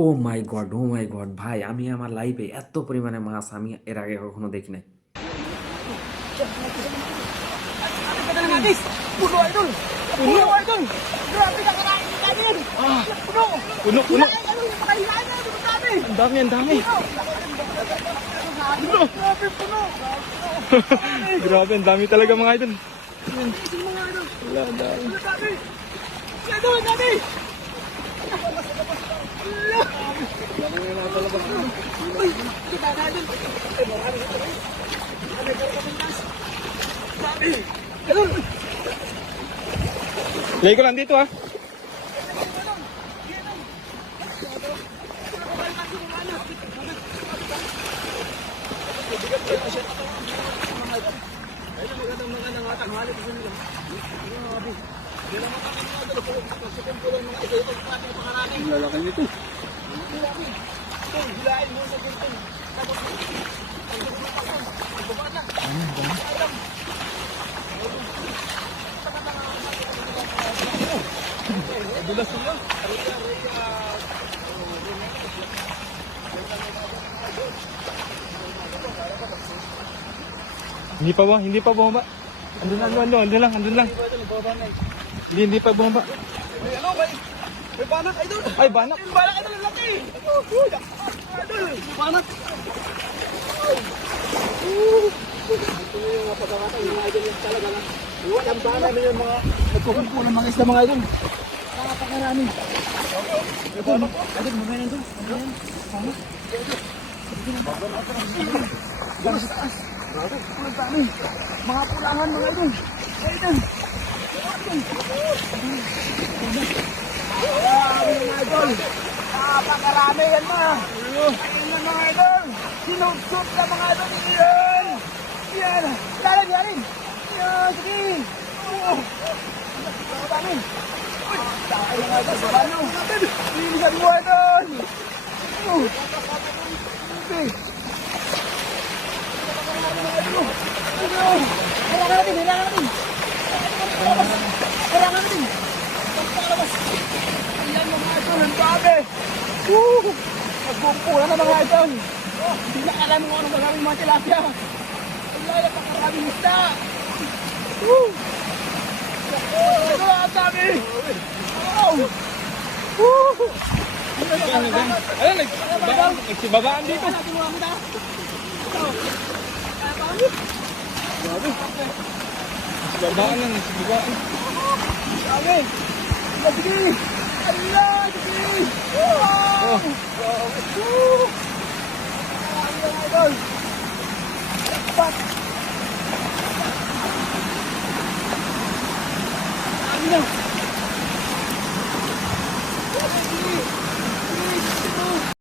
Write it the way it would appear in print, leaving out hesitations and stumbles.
ও মাই গড ভাই, আমি আমার লাইফে এত পরিমাণে মাছ আমি এর আগে কখনো দেখি নাই। Puno idol! Puno idol! Grabe na karain natin! Puno! Puno, puno. Hilahin ano yung makahilahin na ano dami! Ang dami, ang dami. Puno! Grabe puno! Grabe, ang dami talaga mga idol. Ising mga idol! Wala, ang dami. Ano dami? Idol! Ang dami! Uy! Kita na idol! Ay, marami ito rin! Ano yung karamitas? Dami! Idol! Lagay ko lang dito ah. Lalaki nito. Hilahin mo sa ginto. Dulas nila. Hindi pa bumaba. Andun lang. Hindi pa bumaba. May ano, may banak, idol. Ay, banak. May banak, idol, ang laki. Idol, may banak. Ito yung mga pagkakata, yung mga idol yung talaga na. Walang banak na yung mga nagkukumpulan mga isla mga idol. Nakapakarami. May banak po. Idol, mamaya nandun. Banak. Dami sa taas. Ang dami. Mga pulangan mga idol. Idol. Grabe mga idol. Napakarami yan mga. Ayun na mga idol. Sinugsot na mga idol. Yan. Yan. Lalim. Yan. Sige. Oh. Ang dami. Uy. Dami mga idol. Ano? Bilisan mo idol. Oh. Okay. Kailangan natin. Ayan mga idol, ang dami. Nagkumpulan na mga idol. Hindi na alam mo anong maraming mga tilapia. Wala na pakaraming isda. Ang dami. Wow. Ayun, nagsibabaan dito. Nagsibabaan lang, nagsibabaan. Dami. Sige. Allah, sige. Wow. Idol. Dapat. Dami na.